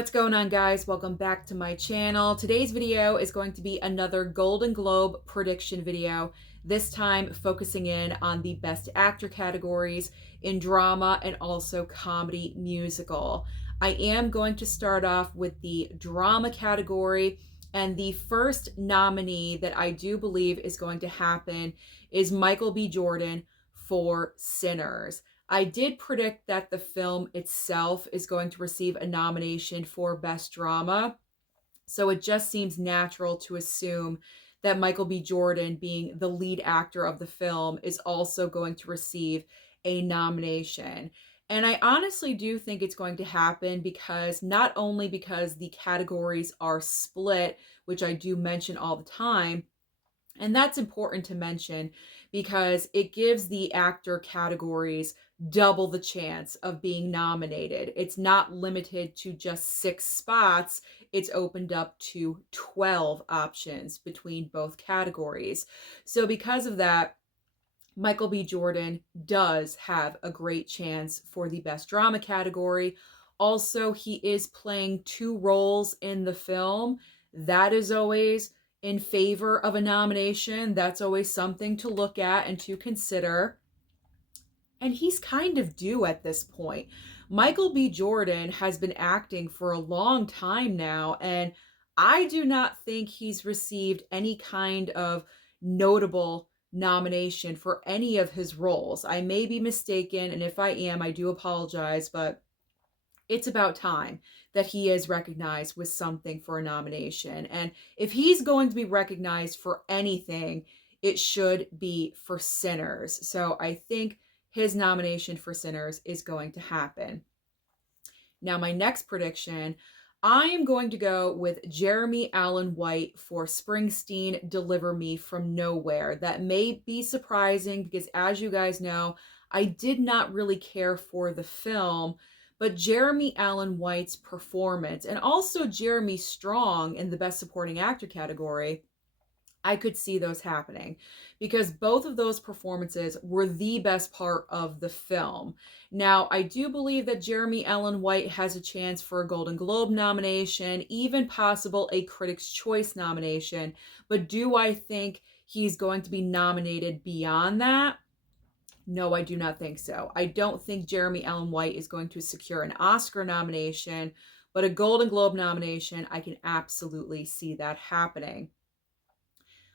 What's going on, guys? Welcome back to my channel. Today's video is going to be another Golden Globe prediction video, this time focusing in on the Best Actor categories in drama and also comedy musical. I am going to start off with the drama category, and the first nominee that I do believe is going to happen is Michael B. Jordan for Sinners. I did predict that the film itself is going to receive a nomination for Best Drama, so it just seems natural to assume that Michael B. Jordan, being the lead actor of the film, is also going to receive a nomination. And I honestly do think it's going to happen because not only because the categories are split, which I do mention all the time, and that's important to mention because it gives the actor categories double the chance of being nominated. It's not limited to just 6 spots. It's opened up to 12 options between both categories. So because of that, Michael B. Jordan does have a great chance for the Best Drama category. Also, he is playing 2 roles in the film. That is always in favor of a nomination. That's always something to look at and to consider. And he's kind of due at this point. Michael B. Jordan has been acting for a long time now, and I do not think he's received any kind of notable nomination for any of his roles. I may be mistaken, and if I am, I do apologize, but it's about time that he is recognized with something for a nomination. And if he's going to be recognized for anything, it should be for Sinners. So I think his nomination for Sinners is going to happen. Now, my next prediction, I am going to go with Jeremy Allen White for Springsteen, Deliver Me from Nowhere. That may be surprising because, as you guys know, I did not really care for the film, but Jeremy Allen White's performance and also Jeremy Strong in the Best Supporting Actor category, I could see those happening because both of those performances were the best part of the film. Now, I do believe that Jeremy Allen White has a chance for a Golden Globe nomination, even possible a Critics' Choice nomination, but do I think he's going to be nominated beyond that? No, I do not think so. I don't think Jeremy Allen White is going to secure an Oscar nomination, but a Golden Globe nomination, I can absolutely see that happening.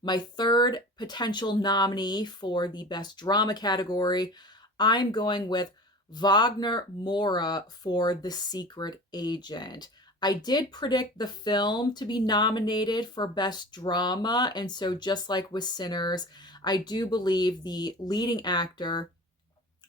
My third potential nominee for the Best Drama category, I'm going with Wagner Moura for The Secret Agent. I did predict the film to be nominated for Best Drama, and so just like with Sinners, I do believe the leading actor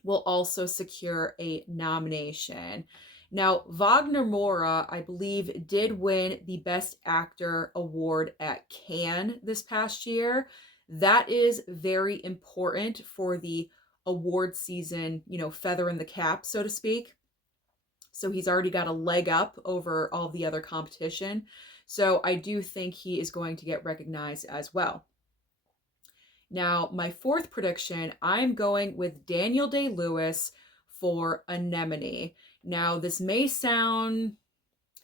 will also secure a nomination. Now, Wagner Moura, I believe, did win the Best Actor award at Cannes this past year. That is very important for the award season, feather in the cap, so to speak. So he's already got a leg up over all the other competition. So I do think he is going to get recognized as well. Now, my fourth prediction, I'm going with Daniel Day-Lewis for Anemone. Now, this may sound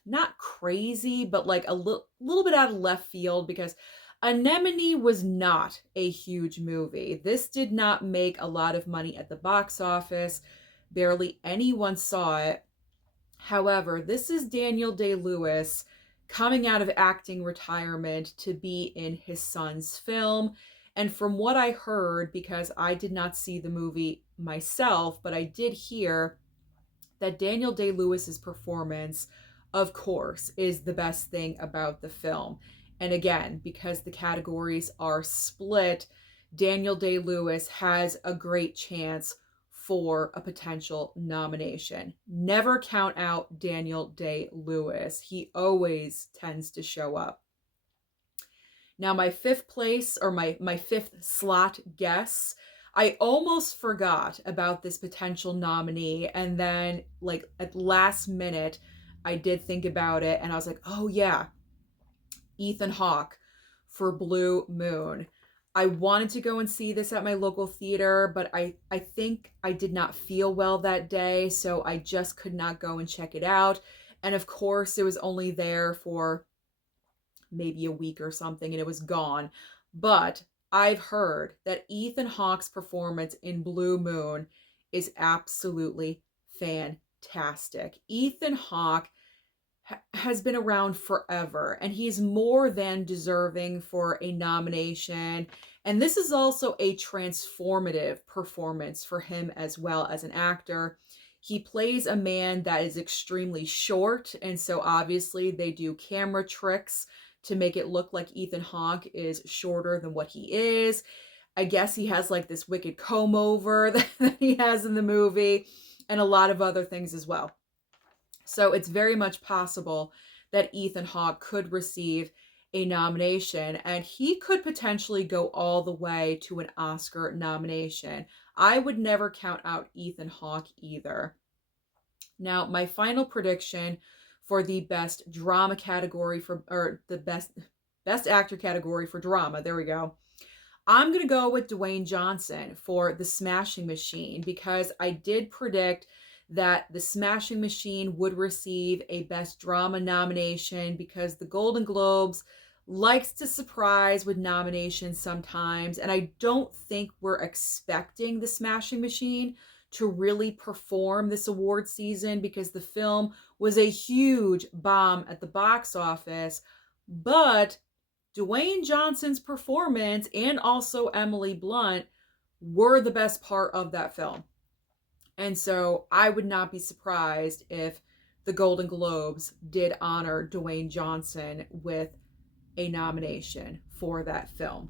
not crazy, but like a little bit out of left field because Anemone was not a huge movie. This did not make a lot of money at the box office. Barely anyone saw it. However, this is Daniel Day-Lewis coming out of acting retirement to be in his son's film. And from what I heard, because I did not see the movie myself, but I did hear that Daniel Day-Lewis's performance, of course, is the best thing about the film. And again, because the categories are split, Daniel Day-Lewis has a great chance for a potential nomination. Never count out Daniel Day-Lewis. He always tends to show up. Now, my fifth place, or my fifth slot guess, I almost forgot about this potential nominee, and then like at last minute I did think about it and I was like, oh yeah, Ethan Hawke for Blue Moon. I wanted to go and see this at my local theater, but I think I did not feel well that day, so I just could not go and check it out. And of course, it was only there for maybe a week or something and it was gone. But I've heard that Ethan Hawke's performance in Blue Moon is absolutely fantastic. Ethan Hawke has been around forever and he's more than deserving for a nomination. And this is also a transformative performance for him as well as an actor. He plays a man that is extremely short, and so obviously they do camera tricks to make it look like Ethan Hawke is shorter than what he is. I guess he has like this wicked comb over that he has in the movie, and a lot of other things as well. So it's very much possible that Ethan Hawke could receive a nomination and he could potentially go all the way to an Oscar nomination. I would never count out Ethan Hawke either. Now, my final prediction for the best drama category or the best actor category for drama, there we go. I'm going to go with Dwayne Johnson for The Smashing Machine because I did predict that The Smashing Machine would receive a Best Drama nomination because the Golden Globes likes to surprise with nominations sometimes, and I don't think we're expecting The Smashing Machine to really perform this award season because the film was a huge bomb at the box office, but Dwayne Johnson's performance and also Emily Blunt were the best part of that film. And so I would not be surprised if the Golden Globes did honor Dwayne Johnson with a nomination for that film.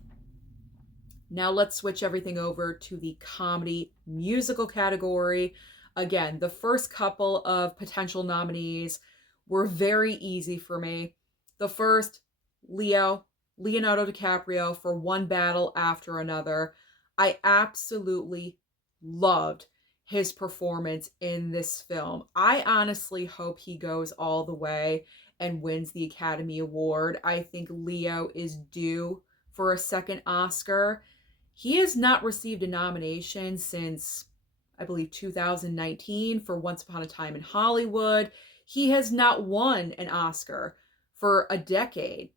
Now let's switch everything over to the comedy musical category. Again, the first couple of potential nominees were very easy for me. The first, Leonardo DiCaprio for One Battle After Another. I absolutely loved his performance in this film. I honestly hope he goes all the way and wins the Academy Award. I think Leo is due for a second Oscar. He has not received a nomination since, I believe, 2019 for Once Upon a Time in Hollywood. He has not won an Oscar for a decade.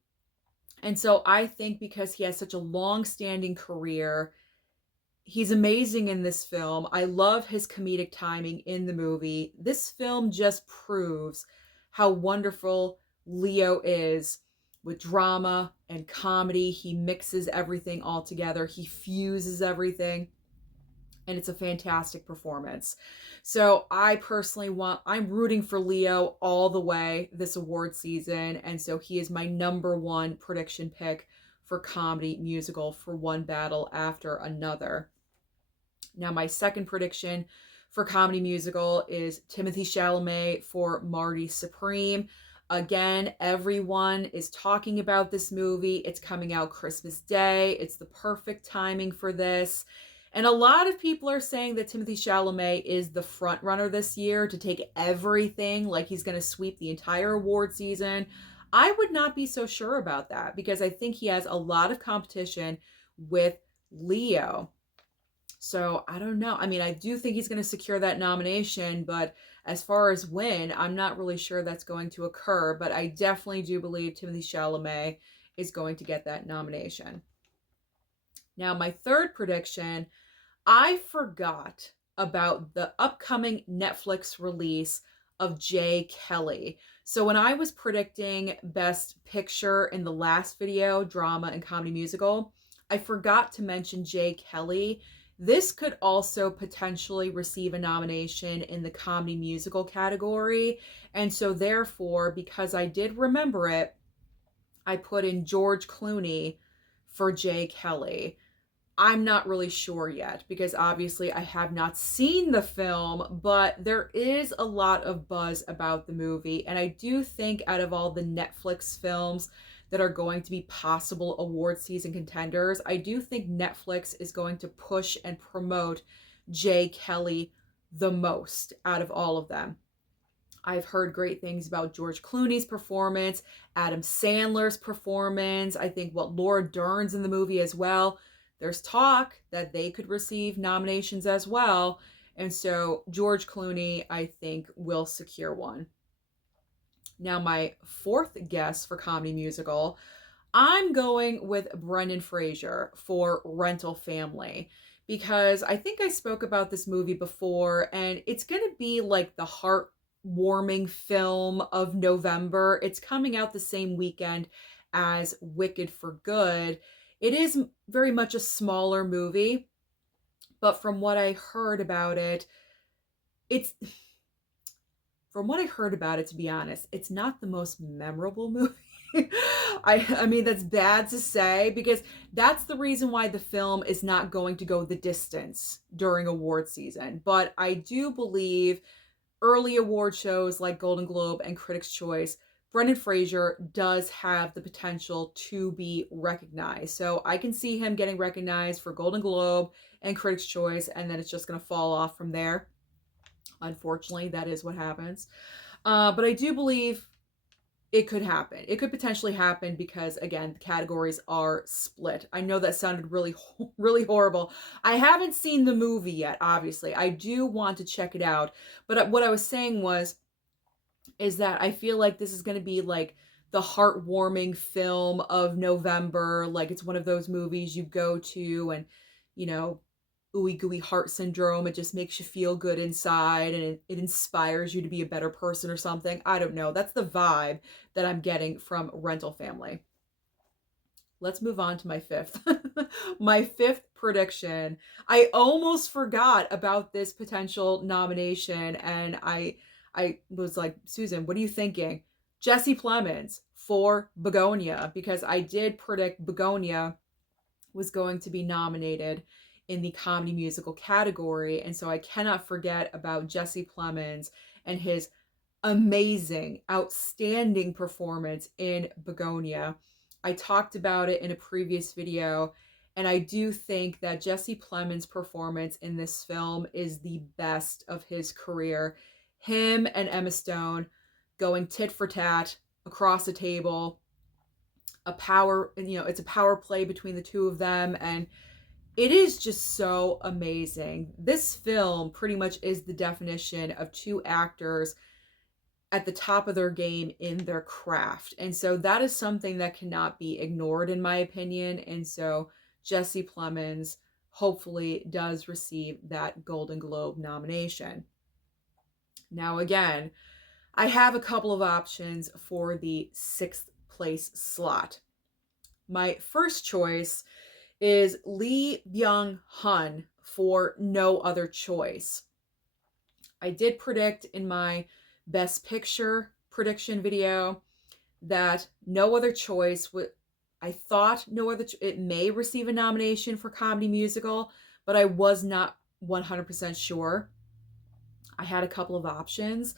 And so I think because he has such a long-standing career, he's amazing in this film. I love his comedic timing in the movie. This film just proves how wonderful Leo is with drama and comedy. He mixes everything all together. He fuses everything. And it's a fantastic performance. So I personally I'm rooting for Leo all the way this award season. And so he is my number one prediction pick for comedy musical for One Battle After Another. Now, my second prediction for comedy musical is Timothée Chalamet for Marty Supreme. Again, everyone is talking about this movie. It's coming out Christmas Day. It's the perfect timing for this. And a lot of people are saying that Timothée Chalamet is the front runner this year to take everything, like he's going to sweep the entire award season. I would not be so sure about that because I think he has a lot of competition with Leo. So I don't know. I mean, I do think he's going to secure that nomination, but as far as win, I'm not really sure that's going to occur. But I definitely do believe Timothée Chalamet is going to get that nomination. Now, my third prediction, I forgot about the upcoming Netflix release of Jay Kelly. So when I was predicting Best Picture in the last video, drama and comedy musical, I forgot to mention Jay Kelly. This could also potentially receive a nomination in the comedy musical category. And so therefore, because I did remember it, I put in George Clooney for Jay Kelly. I'm not really sure yet because obviously I have not seen the film, but there is a lot of buzz about the movie. And I do think out of all the Netflix films that are going to be possible award season contenders, I do think Netflix is going to push and promote Jay Kelly the most out of all of them. I've heard great things about George Clooney's performance, Adam Sandler's performance. I think Laura Dern's in the movie as well. There's talk that they could receive nominations as well. And so George Clooney, I think, will secure one. Now, my fourth guess for comedy musical, I'm going with Brendan Fraser for Rental Family, because I think I spoke about this movie before, and it's going to be like the heartwarming film of November. It's coming out the same weekend as Wicked for Good. It is very much a smaller movie, but from what I heard about it, it's from what I heard about it, to be honest, it's not the most memorable movie. I mean, that's bad to say, because that's the reason why the film is not going to go the distance during award season. But I do believe early award shows like Golden Globe and Critics' Choice, Brendan Fraser does have the potential to be recognized. So I can see him getting recognized for Golden Globe and Critics' Choice, and then it's just going to fall off from there. Unfortunately, that is what happens. But I do believe it could happen. It could potentially happen because, again, the categories are split. I know that sounded really, really horrible. I haven't seen the movie yet, obviously. I do want to check it out. But what I was saying is that I feel like this is going to be like the heartwarming film of November. Like, it's one of those movies you go to and, you know, ooey gooey heart syndrome. It just makes you feel good inside, and it inspires you to be a better person or something. I don't know. That's the vibe that I'm getting from Rental Family. Let's move on to my fifth. My fifth prediction. I almost forgot about this potential nomination, and I was like, Susan, what are you thinking? Jesse Plemons for Begonia, because I did predict Begonia was going to be nominated in the comedy musical category. And so I cannot forget about Jesse Plemons and his amazing, outstanding performance in Begonia. I talked about it in a previous video, and I do think that Jesse Plemons' performance in this film is the best of his career. Him and Emma Stone going tit for tat across the table, it's a power play between the two of them, and it is just so amazing. This film pretty much is the definition of two actors at the top of their game in their craft. And so that is something that cannot be ignored, in my opinion. And so Jesse Plemons hopefully does receive that Golden Globe nomination. Now, again, I have a couple of options for the sixth place slot. My first choice is Lee Byung-hun for No Other Choice. I did predict in my Best Picture prediction video that No Other Choice I thought it may receive a nomination for comedy musical, but I was not 100% sure. I had a couple of options,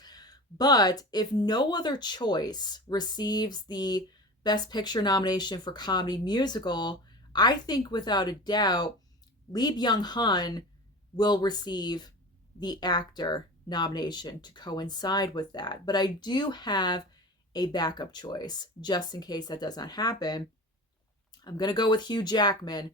but if No Other Choice receives the Best Picture nomination for comedy musical, I think without a doubt Lee Byung-hun will receive the actor nomination to coincide with that. But I do have a backup choice just in case that does not happen. I'm going to go with Hugh Jackman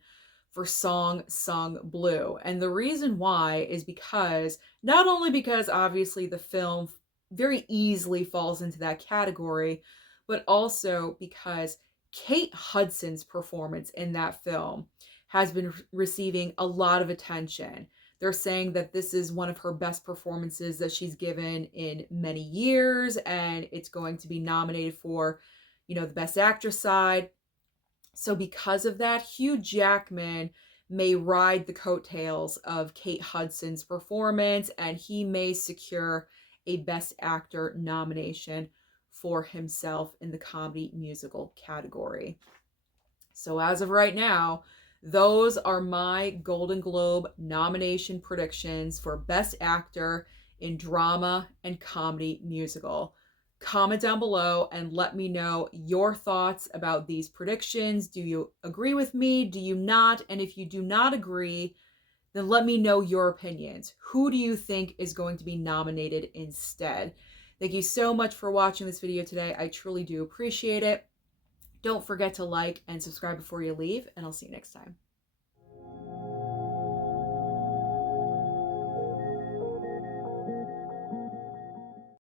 for Song Sung Blue. And the reason why is because, not only because obviously the film very easily falls into that category, but also because Kate Hudson's performance in that film has been receiving a lot of attention. They're saying that this is one of her best performances that she's given in many years, and it's going to be nominated for, the Best Actress side. So because of that, Hugh Jackman may ride the coattails of Kate Hudson's performance, and he may secure a Best Actor nomination for himself in the comedy musical category. So as of right now, those are my Golden Globe nomination predictions for Best Actor in Drama and Comedy Musical. Comment down below and let me know your thoughts about these predictions. Do you agree with me? Do you not? And if you do not agree, then let me know your opinions. Who do you think is going to be nominated instead? Thank you so much for watching this video today. I truly do appreciate it. Don't forget to like and subscribe before you leave, and I'll see you next time.